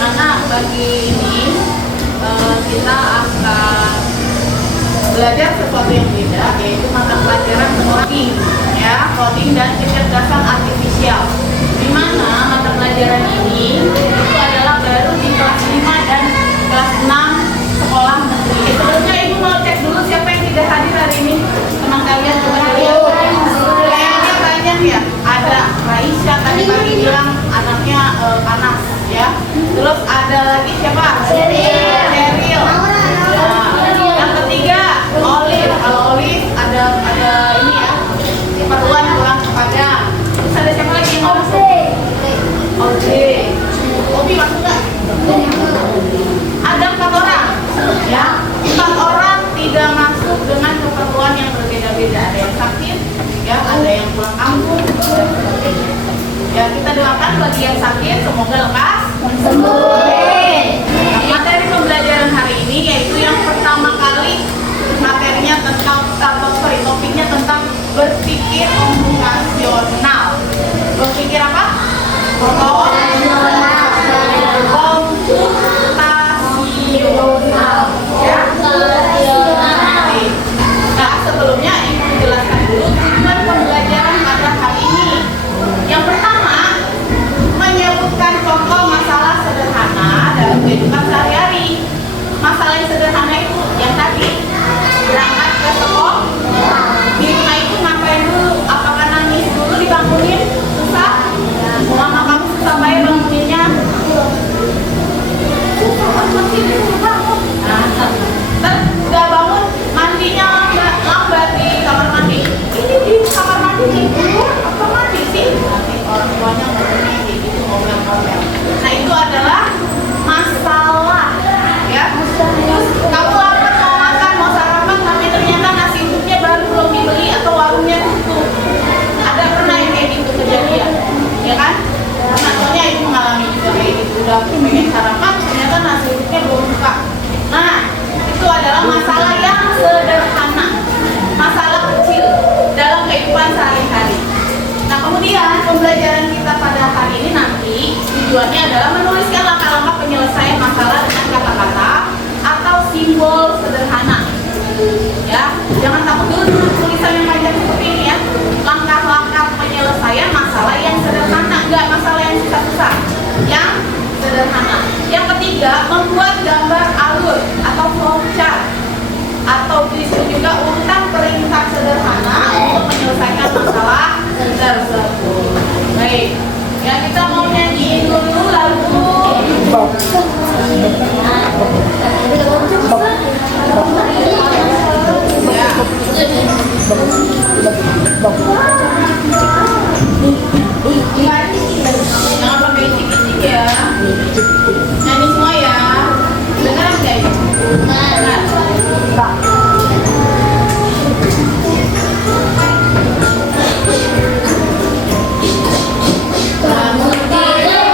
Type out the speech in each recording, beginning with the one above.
anak-anak, bagi ini kita akan belajar sesuatu yang beda, yaitu mata pelajaran coding, ya, coding dan kecerdasan artifisial. Di mana mata pelajaran ini itu adalah baru di kelas 5 dan kelas 6 sekolah negeri. Sebelumnya Ibu mau cek dulu siapa yang tidak hadir hari ini. Teman kalian coba dilihat. Kayaknya banyak ya. Ada Raisya tadi pagi bilang anaknya panas, ya. Terus ada lagi siapa? Cheryl. Yang ketiga Olive. Kalau Olive ada ini ya, keperluan pulang ke Padang. Terus ada siapa lagi yang mau masuk? Oke. Obi masuk nggak? Ada 4 orang, ya. 4 orang tidak masuk dengan keperluan yang berbeda-beda. Ada yang sakit, ya. Ada yang pulang kampung, dan sebagainya. Ya, kita doakan bagi yang sakit semoga lekas sembuh. Nah, materi pembelajaran hari ini yaitu yang pertama kali materinya tentang topiknya tentang berpikir komputasional. Berpikir apa? Komputasional. Ya. Nah, sebelumnya Ibu jelaskan dulu tujuan pembelajaran pada hari ini. Yang pertama, menyebutkan contoh masalah sederhana dalam kehidupan sehari-hari. Masalah yang sederhana itu yang tadi berangkat ke sekolah, di rumah itu ngapain dulu? Apakah nangis dulu dibangunin? Susah? Mama kamu susah bayar banguninnya? Masih disuruh bangun. Terus udah bangun, mandinya lambat di kamar mandi. Ini di kamar mandi nih, apa mandi sih? Nanti orang tuanya ngomongnya kayak gitu, ngomel-ngomel. Nah, itu adalah masalah, ya. Terus kamu lapar mau makan, mau sarapan, tapi ternyata nasi uduknya baru belum dibeli atau warungnya tutup. Ada pernah yang kayak gitu kejadian, ya kan? Nah, soalnya Ibu mengalami juga kayak gitu. Udah pengen sarapan, ternyata nasi uduknya belum buka. Nah, itu adalah masalah yang sederhana, masalah kecil dalam kehidupan sehari-hari. Nah, kemudian pembelajaran kita pada hari ini nanti tujuannya adalah menuliskan langkah-langkah penyelesaian masalah dengan kata-kata atau simbol sederhana. Ya, jangan takut dulu tulisan yang panjang seperti ini ya. Langkah-langkah penyelesaian masalah yang sederhana, enggak masalah yang susah-susah, yang sederhana. Yang ketiga, membuat gambar alur atau flowchart, atau disebut juga urutan perintah sederhana untuk menyelesaikan masalah tersebut. Baik, ya, kita mau nyanyiin dulu lagu. Jangan pakai cik-cik ya. Nyanyi semua ya. Dengar nggak ya? Dengar. Kamu tidak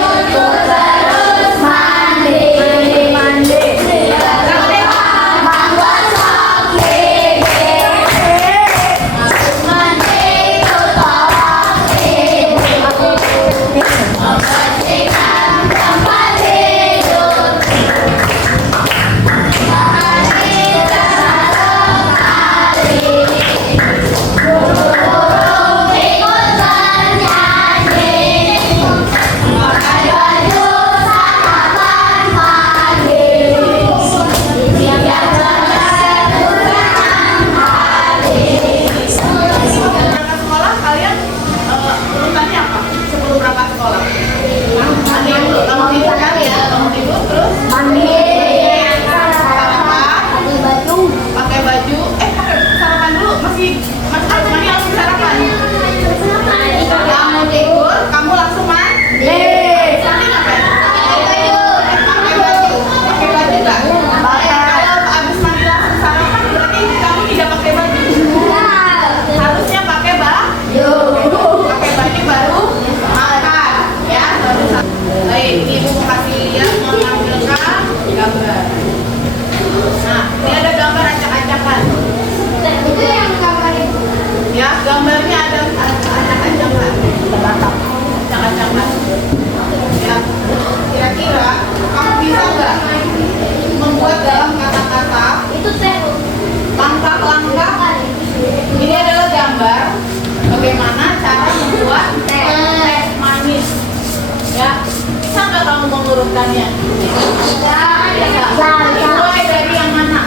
urutannya? Dimulai dari yang mana?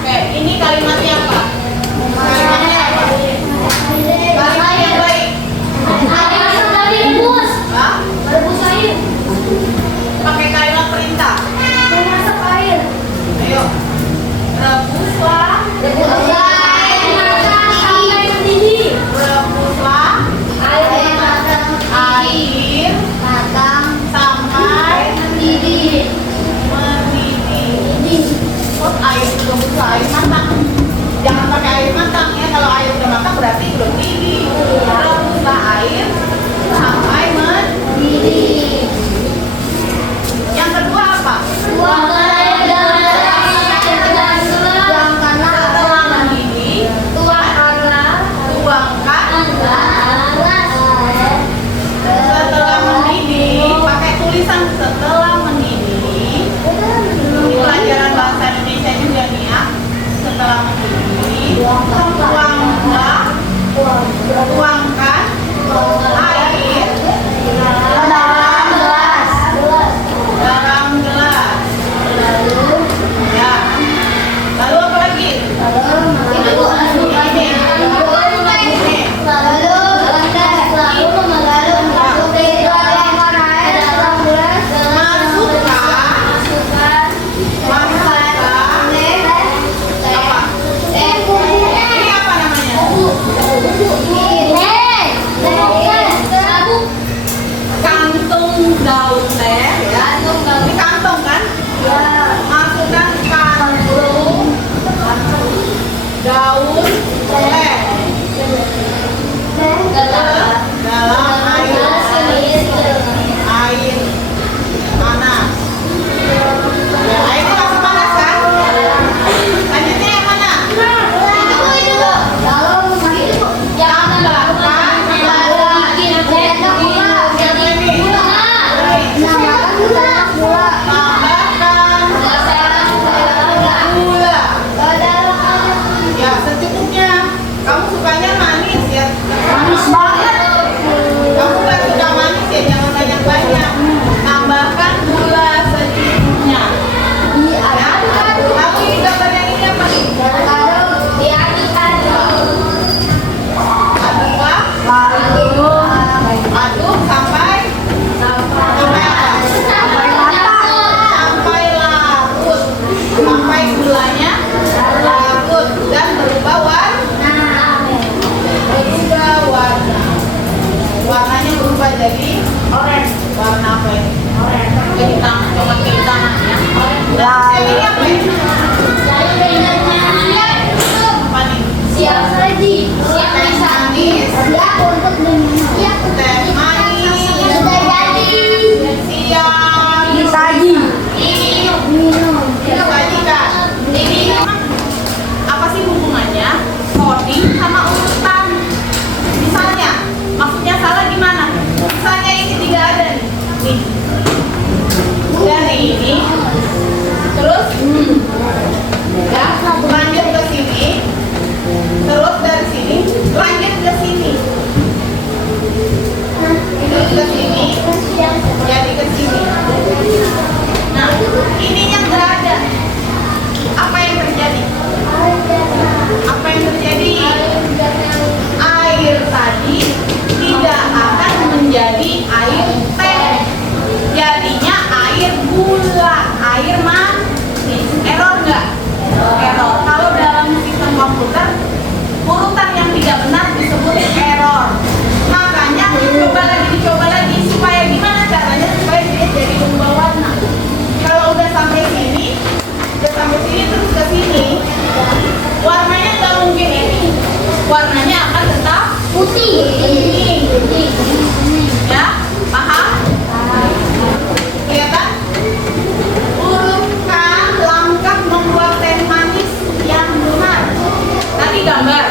Oke, ini kalimatnya apa? Kalimatnya apa? Kalimat yang baik. Hah? Pakai kalimat perintah. Ayo. Rebuslah. Rebuslah air sampai mendidih. Terus air rebuslah air matang. Jangan pakai air matang ya. Kalau air udah matang berarti belum mendidih. Rebuslah air sampai mendidih. Yang kedua apa? Setelah mendidih, tuangkan. Setelah mendidih, pakai tulisan setelah mendidih. Ini pelajaran bahasa Indonesia juga nih ya. Setelah mendidih, tuangkan air dalam gelas. Ya. Lalu apa lagi? Ini apa namanya? Kantung daun teh ya. Ini kantong kan? Masukkan kantung daun teh dalam air panas. Ya, airnya masih panas kan? Lanjutnya yang mana? Gula. Ya, secukupnya. Kamu sukanya manis ya? Manis banget. Kamu kan suka manis ya, jangan banyak-banyak. Tambahkan gula secukupnya. Ya. Lalu ini gambar yang ini apa nih? Aduk sampai apa? Sampai larut. Sampai gulanya larut dan berubah warna. Warnanya berubah jadi orange. Warna apa ini? Orange. Hitam, coklat kehitam ya. Yang ini apa ini? Apa nih? Siap saji. Teh manis. Siap untuk diminum. Siap untuk Teh manis. sudah jadi. Siap. Disaji. Minum. Disajikan. Ini apa sih hubungannya coding sama urutan? Misalnya, maksudnya salah gimana? Misalnya ini tidak ada nih. Nih. Dari ini terus ya, lanjut ke sini. Terus dari sini lanjut ke sini. Terus ke sini. Jadi ke sini. Nah, ini yang berada. Apa yang terjadi? Apa yang terjadi? Air tadi tidak akan menjadi air teh. Jadinya air gula, air manis. Error nggak? Error. Kalau dalam sistem komputer, urutan yang tidak benar disebut error. Makanya dicoba lagi supaya gimana caranya supaya dia jadi berubah warna. Kalau udah sampai sini terus ke sini, warnanya nggak mungkin ini. Warnanya akan tetap Putih. ya, paham? Kelihatan? Urutkan langkah membuat teh manis yang benar. Tadi gambar.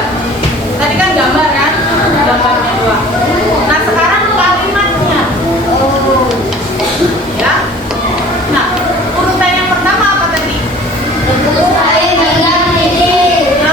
Tadi kan gambar kan? Gambarnya dua. Nah, sekarang kalimatnya. Ya. Nah, urutan yang pertama apa tadi? Rebus air hingga mendidih. Nah,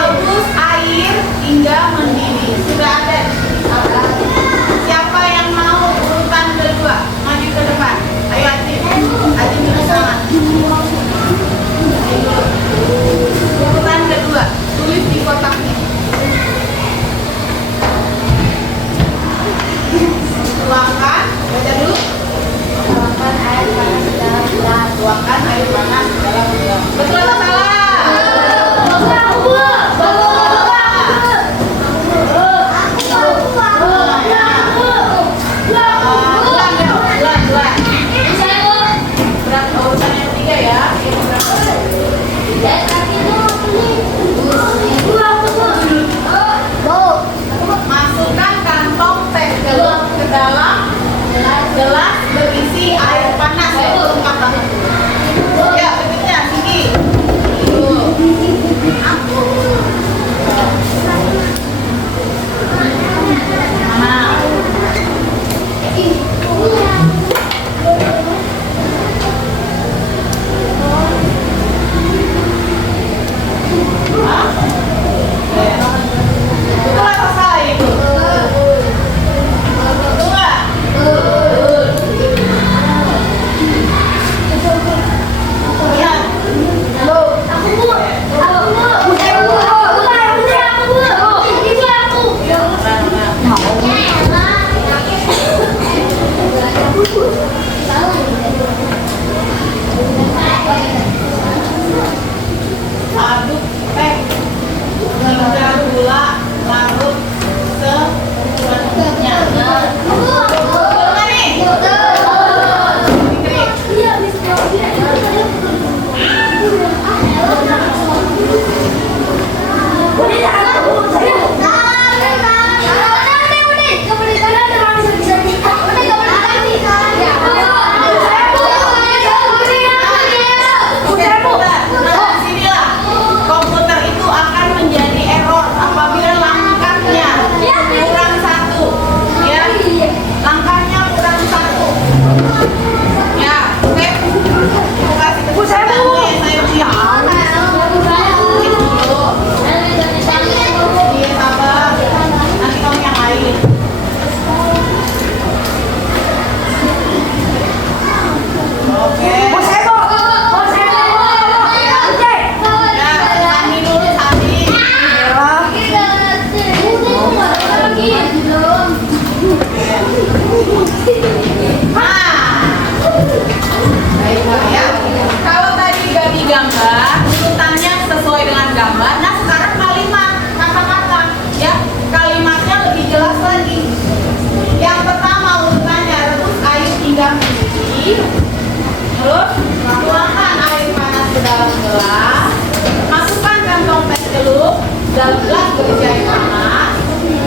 dijahit panas,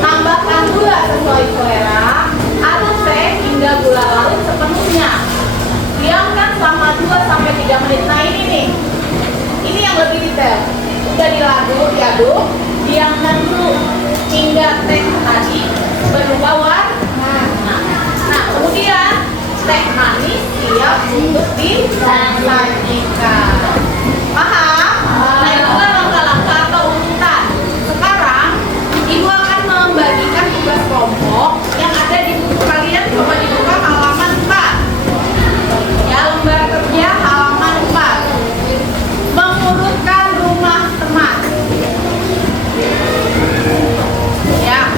tambahkan gula sesuai selera, aduk teh hingga gula larut sepenuhnya. Diamkan selama 2-3 menit. Nah ini nih, ini yang lebih detail. Udah diaduk, diamkan dulu hingga teh tadi berubah warna. Nah kemudian teh manis siap untuk disajikan. Paham? Nah itulah langkah-langkah atau urutan. Sekarang ibu akan membagikan tugas kelompok yang ada di buku kalian. Coba dibuka halaman 4. Ya, lembar kerja halaman 4. Mengurutkan rumah teman. Ya,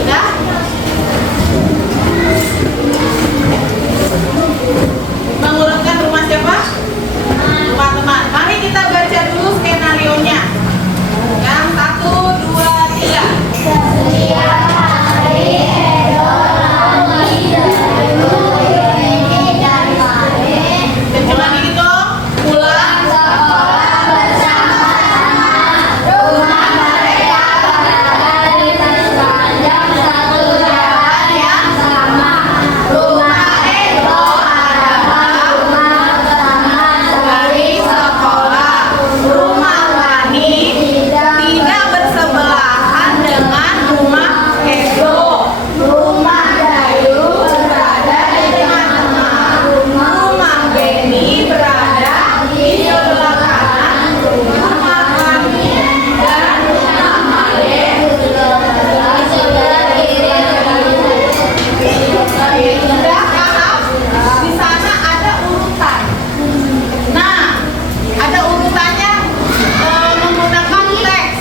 sudah? Mengurutkan rumah siapa? Rumah teman. Mari kita baca dulu skenario-nya. Yang 1, 2, 3. Setiap hari Edo lagi dari dan kemarin Kenceng lagi gitu. Pulang. sekolah bersama-sama. Rumah mereka berada di sepanjang satu jalan yang sama. Rumah Edo adalah rumah pertama Dari sekolah. Rumah Wani tidak bersebelahan dengan rumah Edo. Rumah Dayu berada di tengah-tengah. Rumah Beni berada di sebelah kanan rumah Wani. Dan rumah Male di sebelah kiri. sudah paham? Di sana ada urutan. Nah, ada urutannya menggunakan teks,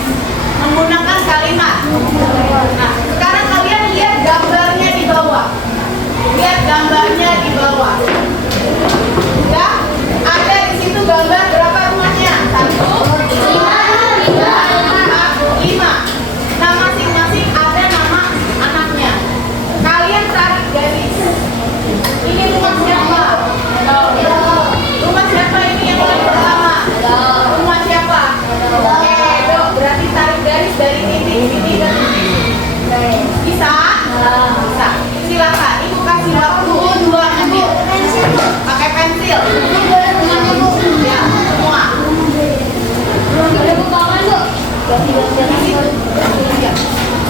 menggunakan kalimat. Nah, sekarang kalian lihat gambarnya di bawah. Lihat gambarnya di bawah. Ya, ada di situ gambar berapa rumahnya? 1, 5. Nah, masing-masing ada nama anaknya. Kalian tarik garis. Ini rumah siapa? Rumah siapa ini yang paling pertama? Rumah siapa? Edo. Berarti tarik garis dari titik ini dan titik. Bisa? Bisa. Silakan. Ibu kasih waktu 2 menit. Pakai pensil. Ya, semua. Di situ. Ya.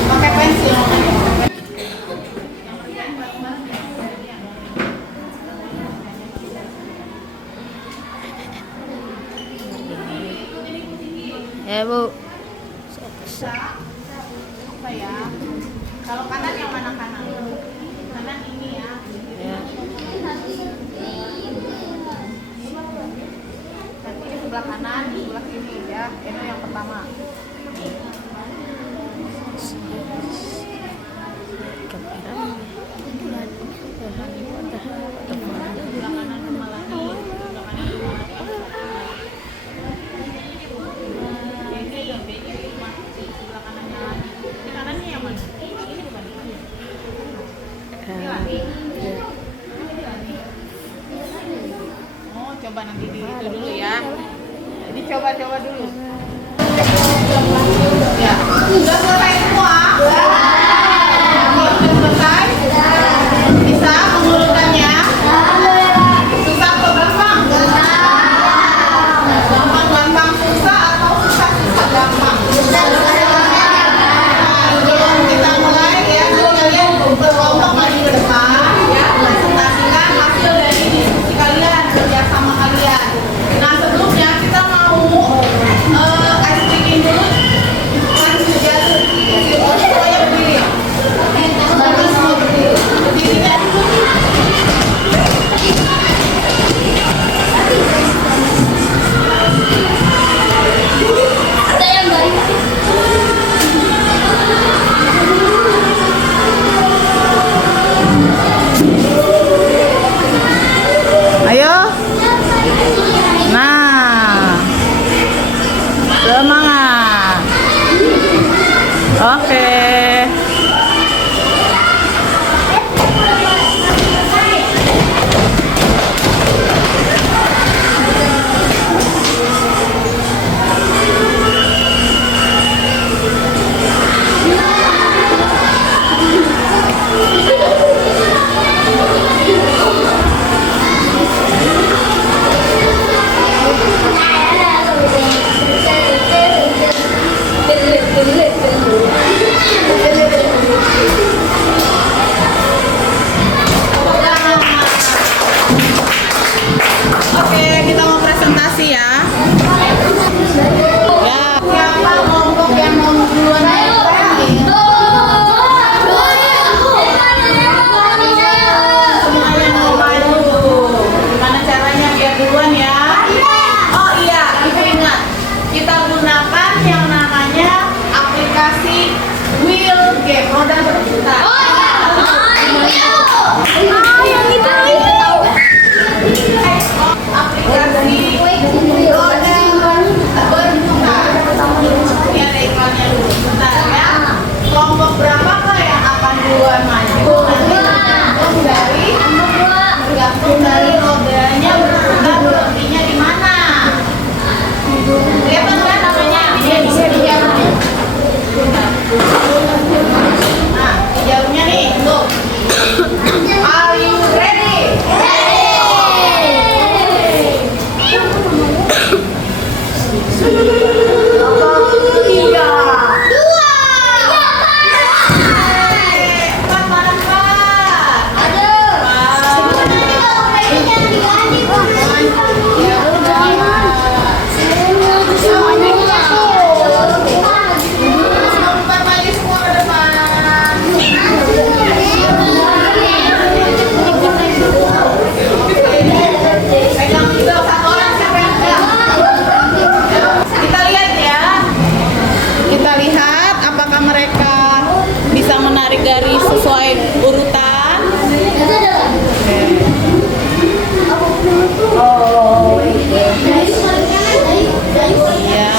Pakai pensil. Ya Bu. Bisa. Apa ya? Kalau kanan yang mana kanan? Kanan ini ya. Ya. Nanti di sebelah kanan, di sebelah kiri ya. Itu yang pertama. Sebelah kanan rumah lagi. Sebelah kanan rumah lagi. Beni rumah sebelah kanannya lagi. Ini kanannya yang mana? Ini bukan ini. Ini lagi. Oh, coba nanti di itu dulu ya. Jadi coba dulu. Ya, sudah selesai semua. Kalau sudah selesai, bisa mengurutkannya. Susah atau gampang? Gampang susah atau susah gampang? Sebelum kita mulai ya, kalian berkelompok maju ke depan ya, presentasikan hasil dari diskusi kalian, kerjasama kalian. Nah sebelumnya kita mau ice breaking dulu. Kan sudah semuanya berdiri. Kita semua berdiri. Berdirinya dulu. Ada yang baik. Ayo. Nah. Semangat. Oke. Oke, kita mau presentasi ya. Ya, siapa kelompok yang mau duluan? Semuanya mau maju. Gimana caranya biar duluan ya? Oh iya, kita ingat. Kita gunakan yang namanya aplikasi wheel game, roda berputar. Aplikasi roda berputar. Ini ada iklannya dulu. Bentar ya. Kelompok berapakah yang akan duluan maju? Nanti tergantung dari rodanya berputar berhentinya di mana. Kelihatan kan namanya ini dia. Nah, jauhnya nih, tuh. Are you ready? Tiga. Empat, mana empat? Empat lagi semua ke depan. Pegang juga satu orang siapa yang pegang? Kita lihat ya. Kita lihat apakah mereka bisa menarik garis sesuai urutan. Ya.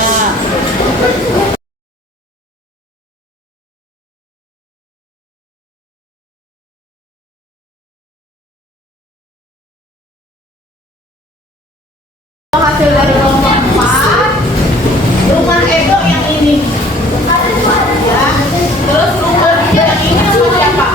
Hasil dari kelompok 4, rumah Edo yang ini ya. Terus rumah yang ini rumah siapa?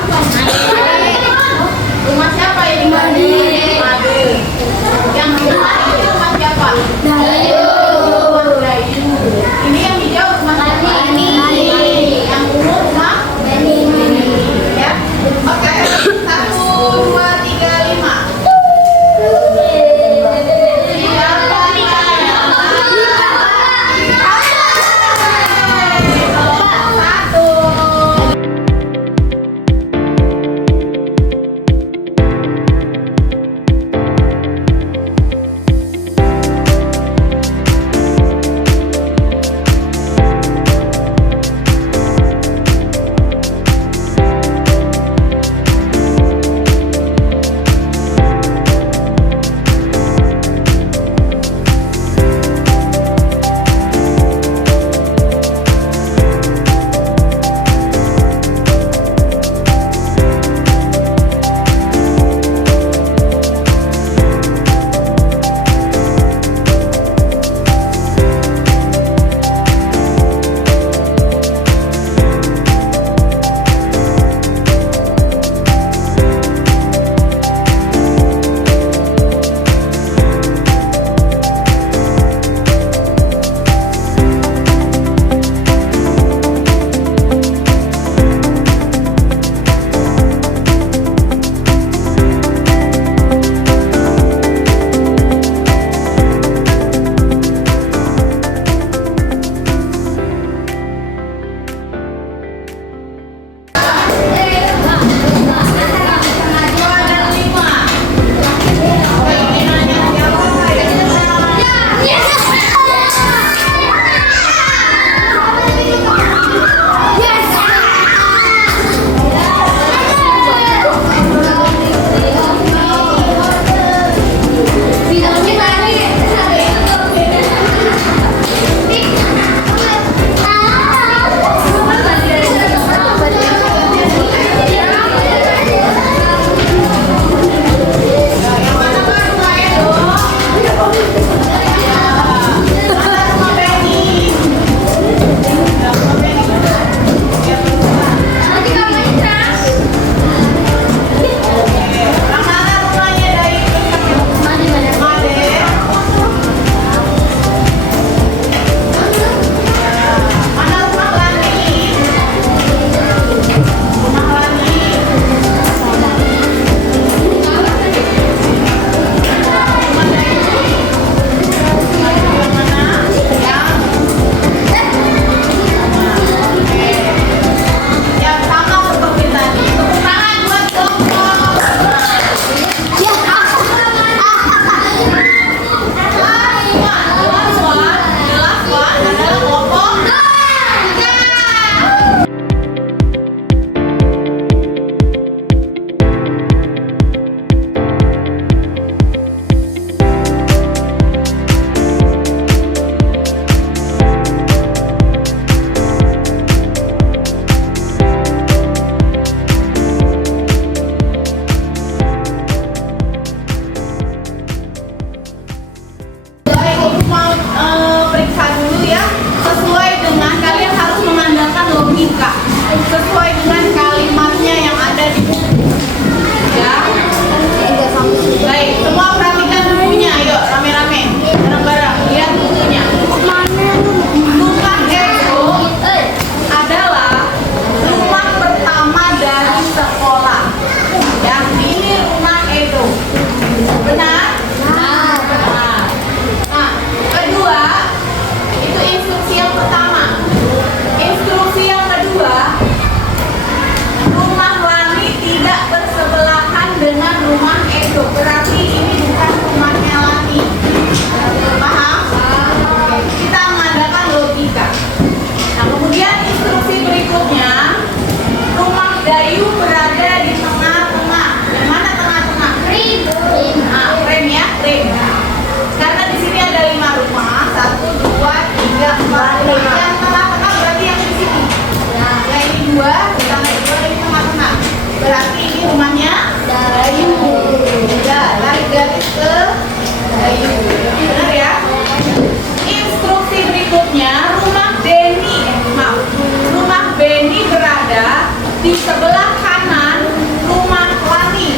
di sebelah kanan rumah Lani.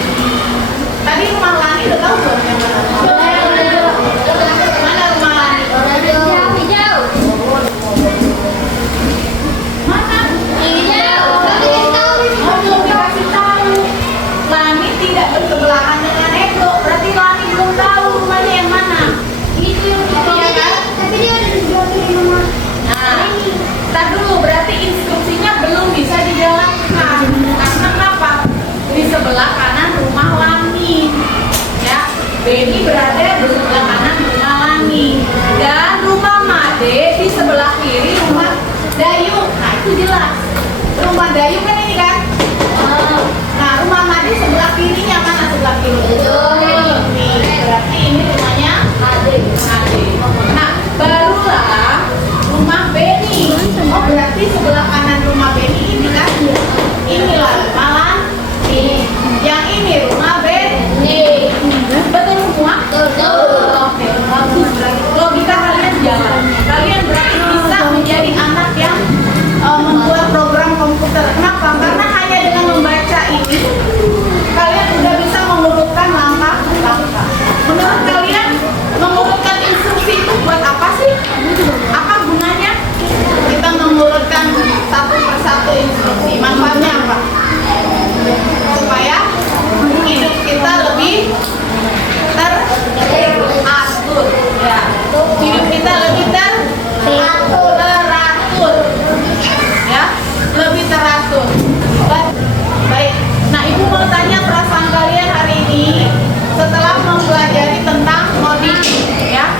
Tadi rumah Lani udah tahu belum yang mana? Mana rumah Lani? Hijau. Mana? Hijau. Oh, belum dikasih tahu. Lani tidak bersebelahan dengan Edo. Berarti Lani belum tahu rumahnya yang mana. Itu yang Iya kan? tapi dia udah dijual dari mama. Nah, tar dulu, berarti instruksinya belum bisa dijalankan. Karena apa? Di sebelah kanan rumah Lani. Ya, Beni berada di sebelah kanan rumah Lani. Dan rumah Made di sebelah kiri rumah Dayu. Nah, itu jelas. Rumah Dayu kan ini kan? Nah, rumah Made sebelah kirinya mana sebelah kiri? Ini. Berarti ini rumahnya Made. Nah, barulah rumah Beni. Oh, berarti sebelah kanan rumah Beni ini kan? Inilah rumah Lani. Yang ini rumah Beni. Betul semua? Oke, bagus. Berarti logika kalian jalan. Kalian berarti bisa menjadi anak yang membuat program komputer. Kenapa? Karena hanya dengan membaca ini kalian udah bisa mengurutkan langkah-langkah. Menurut kalian mengurutkan instruksi itu buat apa sih? Apa gunanya? Kita mengurutkan satu persatu instruksi. Manfaatnya apa? Supaya hidup kita lebih teratur. Ya. Hidup kita lebih teratur. Ya, lebih teratur. Baik. Nah, Ibu mau tanya perasaan kalian hari ini setelah mempelajari tentang coding, ya,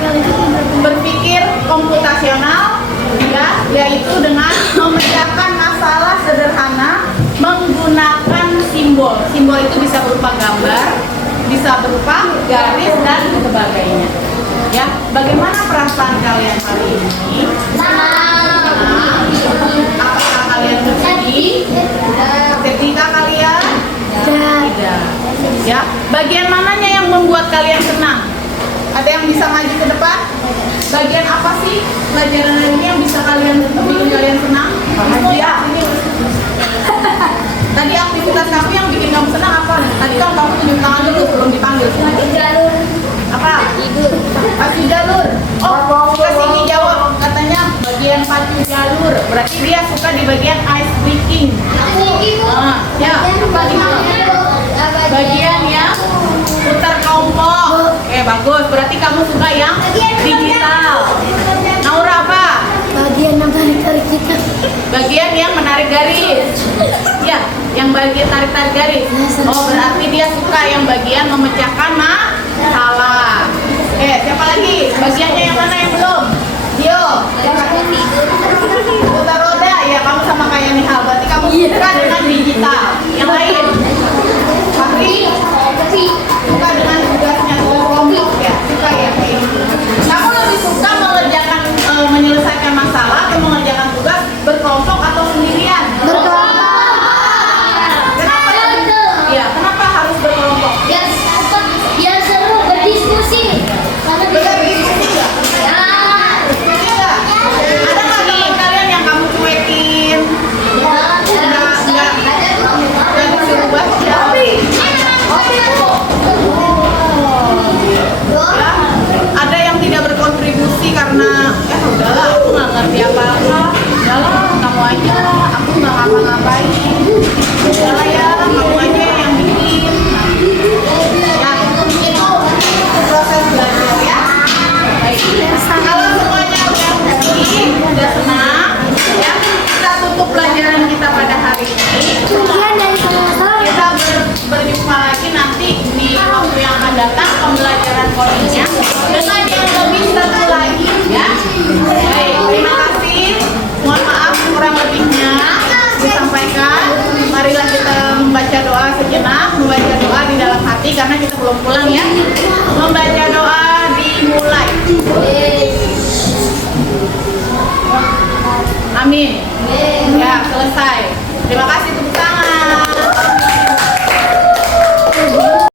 berpikir komputasional, ya, yaitu dengan memecahkan masalah sederhana menggunakan simbol. Simbol itu bisa berupa gambar, bisa berupa garis dan sebagainya. Ya, bagaimana perasaan kalian hari ini? Apakah kalian bersedih? Sedihkah kalian? Tidak. Ya, bagian mananya yang membuat kalian senang? Ada yang bisa maju ke depan? Bagian apa sih pelajaran hari ini yang bisa bikin kalian senang? Bahagia. Tadi aktivitas kamu yang bikin kamu senang apa? Tadi kan kamu tunjuk tangan dulu sebelum dipanggil. Apa? Pacu jalur. Oh, kesini jawab. Katanya bagian pacu jalur. Berarti dia suka di bagian ice breaking. Ya. Bagian yang putar kelompok. Bagus. Berarti kamu suka yang digital. Naura apa? Bagian yang tarik-tarik kita. Bagian yang menarik garis. Ya, yang bagian tarik-tarik garis. Oh, berarti dia suka yang bagian memecahkan masalah. Siapa lagi? Bagiannya yang mana yang belum? Dio. Putar roda. Ya, kamu sama kayak Nihal. Berarti kamu suka dengan digital. Yang lain? Fahri? Suka dengan tugasnya kelompok ya? Suka ya? Kamu lebih suka mengerjakan menyelesaikan masalah atau mengerjakan tugas berkelompok atau sendirian? Kenapa harus berkelompok? Biar seru berdiskusi. Berdiskusi nggak? Diskusi nggak? Ada nggak teman kalian yang kamu cuekin? Nggak disuruh baca? Ya, ada yang tidak berkontribusi karena udahlah aku nggak ngerti apa-apa. Udahlah kamu aja, aku nggak ngapa-ngapain. Udahlah ya, kamu aja yang bikin. Ya, itu proses belajar ya. Baik. Kalau semuanya udah happy, udah senang, ya kita tutup pelajaran kita pada hari ini. Kita berjumpa lagi nanti di waktu yang akan datang pembelajaran codingnya dengan yang lebih seru lagi ya. Baik, terima kasih. Mohon maaf kurang lebihnya disampaikan. Marilah kita membaca doa sejenak, membaca doa di dalam hati karena kita belum pulang ya. Membaca doa dimulai. Amin.